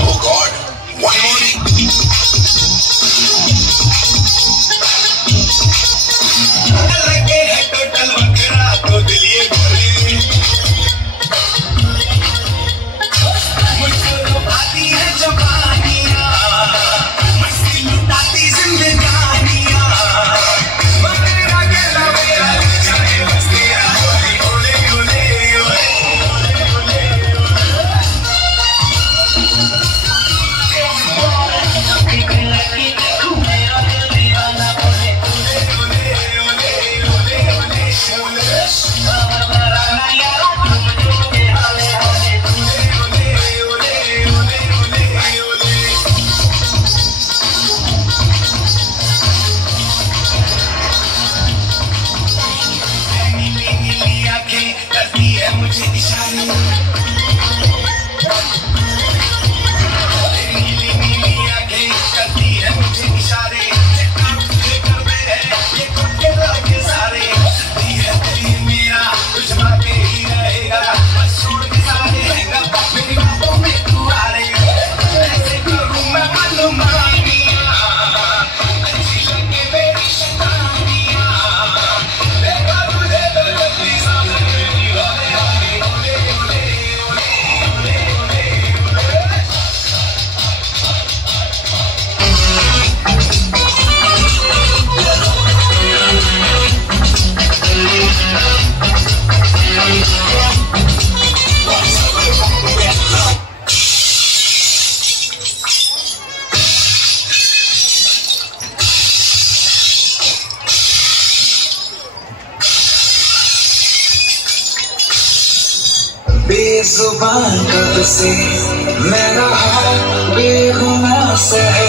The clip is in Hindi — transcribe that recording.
Oh God, one more. लगे है टोटल बकरा तो दिल ये बोले मुझको लुभाती है जवानियाँ मस्ती लुटाती जिंदगानियाँ मेरा गला मेरा चाहे बस तेरा ओले ओले ओले करती है मुझे इशारे नीली नीली आंखें करती है मुझे इशारे कर दे है ये कुत्ते लगे सारे दी है दिल मेरा कुछ बातें ही रहेगा बस छोड़ के सारे रहेगा मेरी बातों में तू आ रही ऐसे करूँ मैं मनमानियाँ अच्छी लगे मेरी शैतानियाँ देखा तुझे तो जल्दी सामने मेरी ओले ओले ओले ओले ओले ओले बेजुबान कब से मैं रहा बेगुनाह से